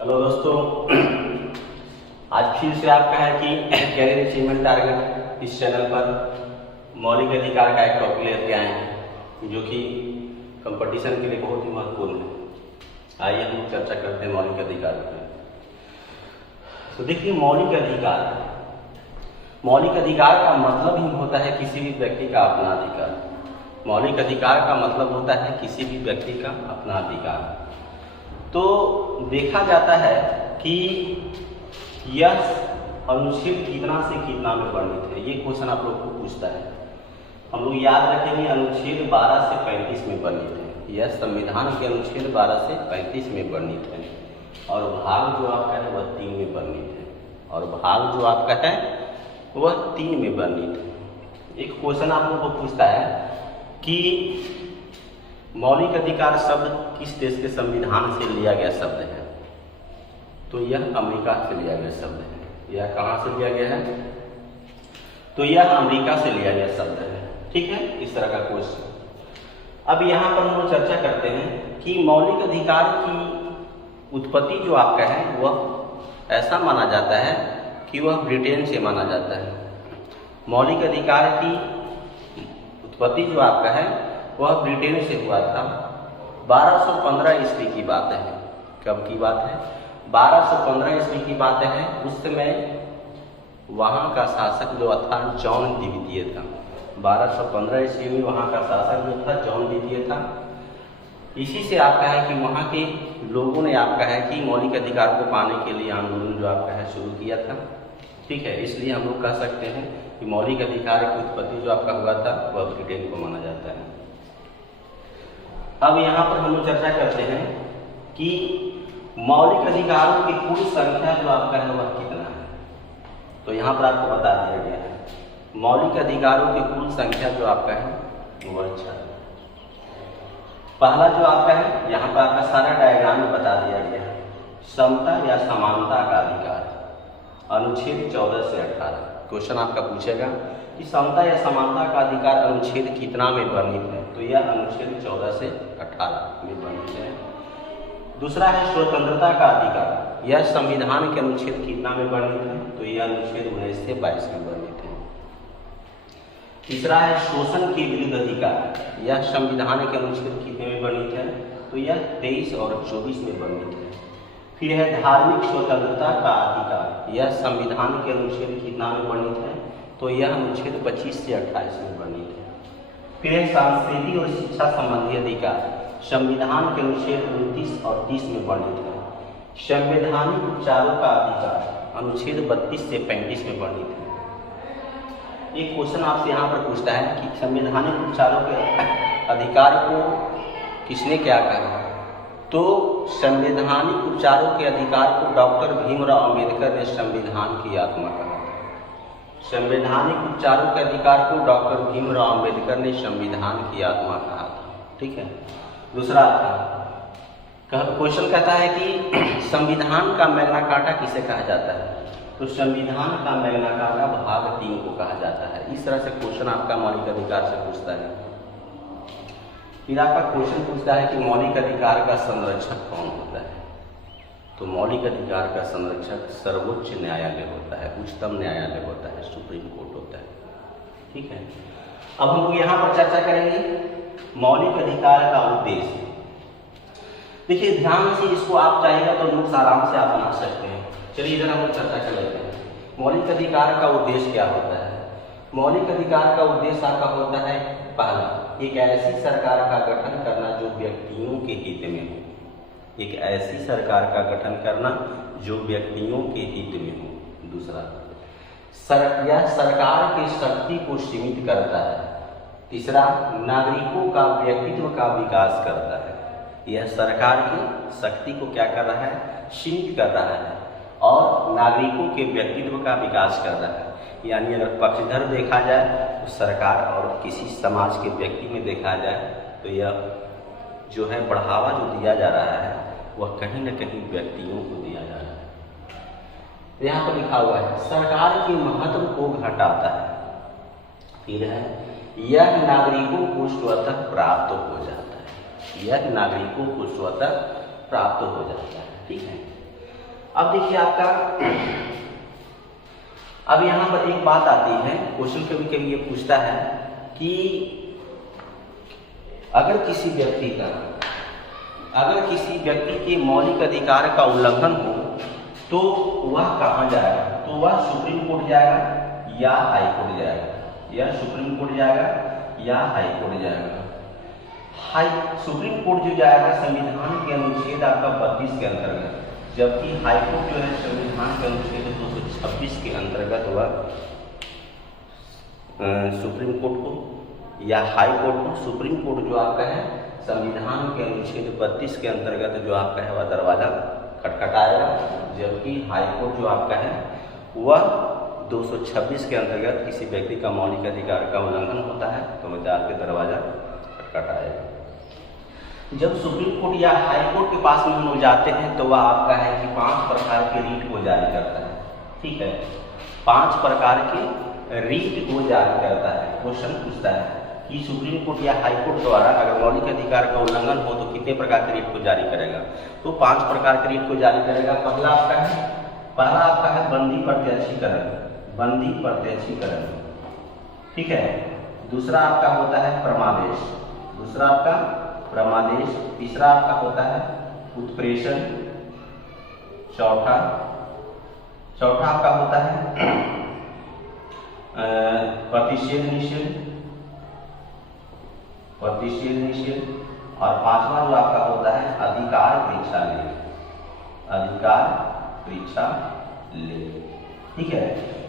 Hello दोस्तों, आज फिर से आपका है कि कैरियर अचीवमेंट टारगेट इस चैनल पर मौलिक अधिकार का एक टॉपिक लेके आए हैं जो कि कंपटीशन के लिए बहुत ही महत्वपूर्ण है। आइए हम चर्चा करते हैं मौलिक अधिकार पर। तो देखिए, मौलिक अधिकार का मतलब ही होता है किसी भी व्यक्ति का अपना अधिकार। मौलिक अधिकार का मतलब होता है किसी भी व्यक्ति का अपना अधिकार। तो देखा जाता है कि यह अनुच्छेद कितना से कितना में वर्णित है। ये क्वेश्चन आप लोग को पूछता है। हम लोग याद रखेंगे अनुच्छेद 12 से 35 में वर्णित है। यह संविधान के अनुच्छेद 12 से 35 में वर्णित है और भाग जो आपका है वह 3 में वर्णित है। एक क्वेश्चन आप लोग को पूछता है कि मौलिक अधिकार शब्द किस देश के संविधान से लिया गया शब्द है। तो यह अमेरिका से लिया गया शब्द है। यह कहाँ से लिया गया है? तो यह अमेरिका से लिया गया शब्द है। ठीक है, इस तरह का क्वेश्चन। अब यहाँ पर हम लोग चर्चा करते हैं कि मौलिक अधिकार की उत्पत्ति जो आपका है वह ऐसा माना जाता है कि वह ब्रिटेन से माना जाता है। मौलिक अधिकार की उत्पत्ति जो आपका है वह ब्रिटेन से हुआ था। 1215 ईस्वी की बात है। कब की बात है? 1215 ईस्वी की बात है। उस समय वहाँ का शासक जो था जॉन द्वितीय था। 1215 ईस्वी में वहाँ का शासक जो था जॉन द्वितीय था। इसी से आपका है कि वहाँ के लोगों ने आपका है कि मौलिक अधिकार को पाने के लिए आंदोलन जो आपका है शुरू किया था। ठीक है, इसलिए हम लोग कह सकते हैं कि मौलिक अधिकार की उत्पत्ति जो आपका हुआ था वह ब्रिटेन को माना जाता है। अब यहाँ पर हम लोग चर्चा करते हैं कि मौलिक अधिकारों की कुल संख्या जो आपका है वह कितना है। तो यहाँ पर आपको बता दिया गया है मौलिक अधिकारों की कुल संख्या जो आपका है वह 6। पहला जो आपका है यहाँ पर आपका सारा डायग्राम में बता दिया गया है। समता या समानता का अधिकार, अनुच्छेद 14 से 18। क्वेश्चन आपका पूछेगा कि समता या समानता का अधिकार अनुच्छेद कितना में वर्णित है। तो यह अनुच्छेद 14 से 18 में वर्णित है। दूसरा है स्वतंत्रता का अधिकार। यह संविधान के अनुच्छेद कितना में वर्णित है। तो यह अनुच्छेद 19 से 22 में वर्णित है। तीसरा है शोषण के विरुद्ध अधिकार। यह संविधान के अनुच्छेद कितने में वर्णित है। तो यह 23 और 24 में वर्णित है। फिर है धार्मिक स्वतंत्रता का अधिकार। यह संविधान के अनुच्छेद कितना में वर्णित है। तो यह अनुच्छेद 25 से 28 में वर्णित है। फिर है सांस्कृतिक और शिक्षा संबंधी अधिकार। संविधान के अनुच्छेद 29 और 30 में वर्णित है। संवैधानिक उपचारों का अधिकार अनुच्छेद 32 से 35 में वर्णित है। एक क्वेश्चन आपसे यहाँ पर पूछता है कि संवैधानिक उपचारों के अधिकार को किसने क्या कहा। तो संवैधानिक उपचारों के अधिकार को डॉक्टर भीमराव अंबेडकर ने संविधान की आत्मा कहा। संवैधानिक उपचारों के अधिकार को डॉक्टर भीमराव अंबेडकर ने संविधान की आत्मा कहा था। ठीक है। दूसरा क्वेश्चन कहता है कि संविधान का मैग्ना कार्टा किसे कहा जाता है। तो संविधान का मैग्ना कार्टा भाग 3 को कहा जाता है। इस तरह से क्वेश्चन आपका मौलिक अधिकार से पूछता है। फिर आपका क्वेश्चन पूछता है कि मौलिक अधिकार का संरक्षक कौन होता है। तो मौलिक अधिकार का संरक्षक सर्वोच्च न्यायालय होता है, उच्चतम न्यायालय होता है, सुप्रीम कोर्ट होता है। ठीक है। अब हम लोग यहाँ पर चर्चा करेंगे मौलिक अधिकार का उद्देश्य। देखिए, ध्यान से इसको आप चाहेगा तो नोट्स आराम से आप बना सकते हैं। चलिए इधर हम लोग चर्चा कर लेते हैं। मौलिक अधिकार का उद्देश्य क्या होता है। मौलिक अधिकार का उद्देश्य आपका होता है पहला, एक ऐसी सरकार का गठन करना जो व्यक्तियों के हित में हो। एक ऐसी सरकार का गठन करना जो व्यक्तियों के हित में हो। दूसरा, यह सरकार की शक्ति को सीमित करता है। तीसरा, नागरिकों का व्यक्तित्व का विकास करता है। यह सरकार की शक्ति को क्या कर रहा है, सीमित कर रहा है और नागरिकों के व्यक्तित्व का विकास कर रहा है। यानी अगर पक्षधर देखा जाए तो सरकार और किसी समाज के व्यक्ति में देखा जाए तो यह जो है बढ़ावा जो दिया जा रहा है वह कहीं न कहीं व्यक्तियों को दिया जा रहा है। यहाँ पर लिखा हुआ है सरकार के महत्व को घटाता है। फिर है यह नागरिकों को स्वतः प्राप्त हो जाता है। यह नागरिकों को स्वतः प्राप्त हो जाता है। ठीक है। अब देखिए आपका, अब यहाँ पर एक बात आती है, क्वेश्चन कभी कभी ये पूछता है कि अगर किसी व्यक्ति के मौलिक अधिकार का उल्लंघन हो तो वह कहाँ जाएगा? तो वह सुप्रीम कोर्ट जाएगा या हाई कोर्ट जाएगा, या सुप्रीम कोर्ट जाएगा या हाई कोर्ट जाएगा। सुप्रीम कोर्ट जो जाएगा संविधान के अनुच्छेद आपका 32 के अंतर्गत, जबकि हाई कोर्ट जो है संविधान के अनुच्छेद 226 के अंतर्गत वह सुप्रीम कोर्ट को या हाई कोर्ट को। सुप्रीम कोर्ट जो आपका है संविधान के अनुच्छेद 32 के अंतर्गत जो आपका है वह दरवाजा खटखटाएगा, जबकि हाई कोर्ट जो आपका है वह 226 के अंतर्गत किसी व्यक्ति का मौलिक अधिकार का उल्लंघन होता है तो वह जाके दरवाजा खटखटाएगा। जब सुप्रीम कोर्ट या हाई कोर्ट के पास में हम लोग जाते हैं तो वह आपका है कि 5 प्रकार के रीट को जारी करता है। ठीक है, 5 प्रकार के रीट को जारी करता है। क्वेश्चन पूछता है कि सुप्रीम कोर्ट या हाई कोर्ट द्वारा अगर मौलिक अधिकार का उल्लंघन हो तो कितने प्रकार के रीट को जारी करेगा? तो 5 प्रकार के रीट को जारी करेगा। पहला आपका है बंदी प्रत्यक्षीकरण। ठीक है, दूसरा आपका होता है प्रमादेश, तीसरा आपका होता है उत्प्रेषण, चौथा आपका होता है प्रतिषेध निषेध, और 5वां जो आपका होता है अधिकार परीक्षा ले। ठीक है,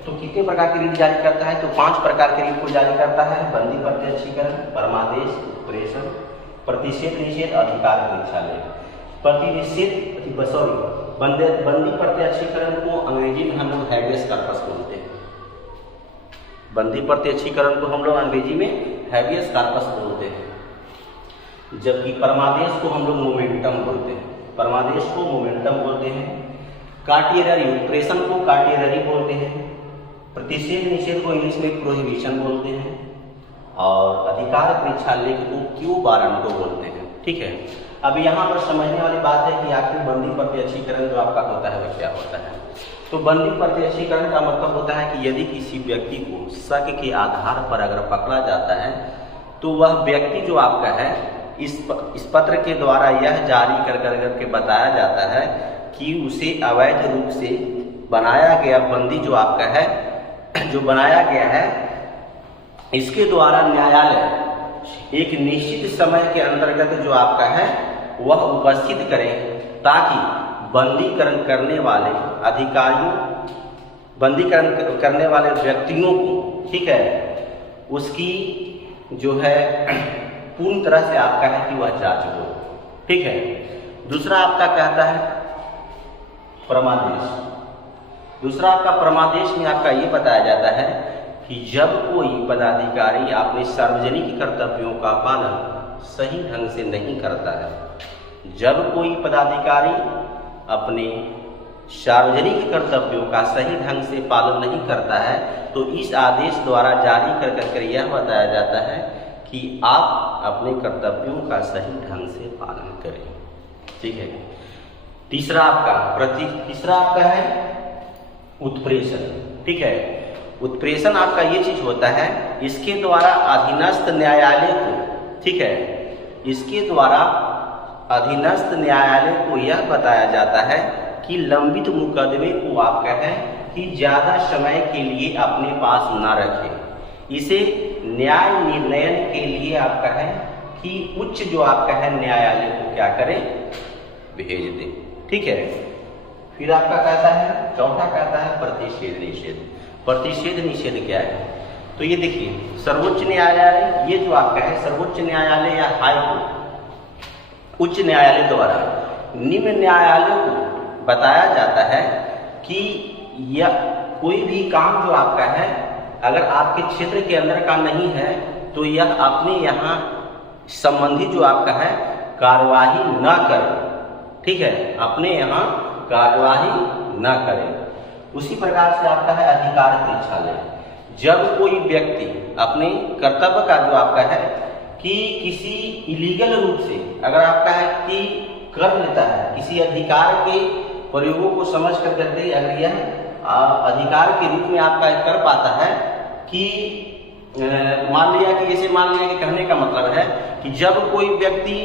तो कितने प्रकार के रीट जारी करता है? तो 5 प्रकार के रीट को जारी करता है। बंदी प्रत्यक्षीकरण, परमादेश, उत्प्रेषण, प्रतिषेध निषेध, अधिकार परीक्षा ले। बंदी प्रत्यक्षीकरण को अंग्रेजी में हम लोग हैबियस कॉर्पस बोलते हैं। बंदी प्रत्यक्षीकरण को हम लोग अंग्रेजी में हैबियस कॉर्पस बोलते हैं, जबकि परमादेश को हम लोग मोमेंटम बोलते हैं। कार्टियररी उत्प्रेषण को कार्टियररी बोलते हैं। प्रतिषेध निषेध को इंग्लिश में प्रोहिबिशन बोलते हैं, और अधिकार परीक्षा लेख को क्यू वारंट को बोलते हैं। ठीक है, अब यहाँ पर समझने वाली बात है कि आखिर बंदी प्रत्यक्षीकरण जो आपका होता है वह क्या होता है। तो बंदी प्रत्यक्षीकरण का मतलब होता है कि यदि किसी व्यक्ति को शक के आधार पर अगर पकड़ा जाता है तो वह व्यक्ति जो आपका है इस पत्र के द्वारा यह जारी कर के बताया जाता है कि उसे अवैध रूप से बनाया गया बंदी जो आपका है, जो बनाया गया है, इसके द्वारा न्यायालय एक निश्चित समय के अंतर्गत जो आपका है वह उपस्थित करें, ताकि बंदीकरण करने वाले अधिकारियों, बंदीकरण करने वाले व्यक्तियों को, ठीक है, उसकी जो है पूर्ण तरह से आपका है कि वह जांच हो। ठीक है, दूसरा आपका कहता है प्रमादेश। दूसरा आपका प्रमादेश में आपका ये बताया जाता है कि जब कोई पदाधिकारी अपने सार्वजनिक कर्तव्यों का पालन सही ढंग से नहीं करता है, जब कोई पदाधिकारी अपने सार्वजनिक कर्तव्यों का सही ढंग से पालन नहीं करता है तो इस आदेश द्वारा जारी कर यह बताया जाता है कि आप अपने कर्तव्यों का सही ढंग से पालन करें। ठीक है, तीसरा आपका है उत्प्रेषण। ठीक है, उत्प्रेषण आपका ये चीज होता है, इसके द्वारा अधीनस्थ न्यायालय को, ठीक है, इसके द्वारा अधीनस्थ न्यायालय को यह बताया जाता है कि लंबित मुकदमे को आपका है कि ज्यादा समय के लिए अपने पास न रखें, इसे न्याय निर्णयन के लिए आपका है कि उच्च जो आपका है न्यायालय को क्या करें, भेज दें। ठीक है, फिर आपका कहता है, चौथा कहता है प्रतिषेध निषेध। प्रतिषेध निषेध क्या है? तो ये देखिए, सर्वोच्च न्यायालय, ये जो आपका है सर्वोच्च न्यायालय या हाई कोर्ट, उच्च न्यायालय द्वारा निम्न न्यायालय को बताया जाता है कि यह कोई भी काम जो आपका है अगर आपके क्षेत्र के अंदर का नहीं है तो यह अपने यहाँ संबंधी जो आपका है कार्यवाही न करे। ठीक है, अपने यहाँ कार्यवाही न करे। उसी प्रकार से आपका है अधिकार परीक्षा ले। जब कोई व्यक्ति अपने कर्तव्य का जो आपका है कि किसी इलीगल रूप से अगर आपका है कि कर लेता है, किसी अधिकार के प्रयोगों को समझ कर करके अगर यह अधिकार के रूप में आपका कर पाता है कि मान लिया कि जैसे मान लिया कि कहने का मतलब है कि जब कोई व्यक्ति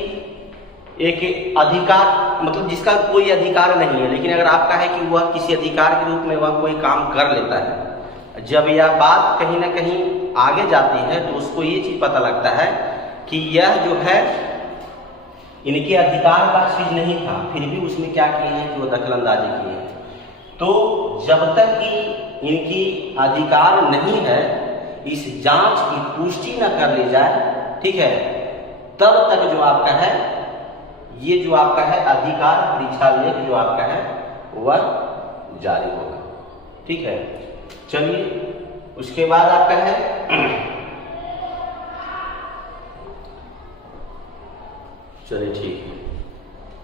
एक अधिकार मतलब जिसका कोई अधिकार नहीं है, लेकिन अगर आपका है कि वह किसी अधिकार के रूप में वह कोई काम कर लेता है, जब यह बात कहीं ना कहीं आगे जाती है तो उसको ये चीज पता लगता है कि यह जो है इनके अधिकार का चीज नहीं था, फिर भी उसमें क्या किए हैं कि वो दखल अंदाजी किए हैं। तो जब तक कि इनकी अधिकार नहीं है, इस जांच की पुष्टि न कर ली जाए, ठीक है, तब तक जो आपका है ये जो आपका है अधिकार परीक्षा लेख जो आपका है वह जारी होगा। ठीक है, चलिए उसके बाद आपका है चलिए ठीक है।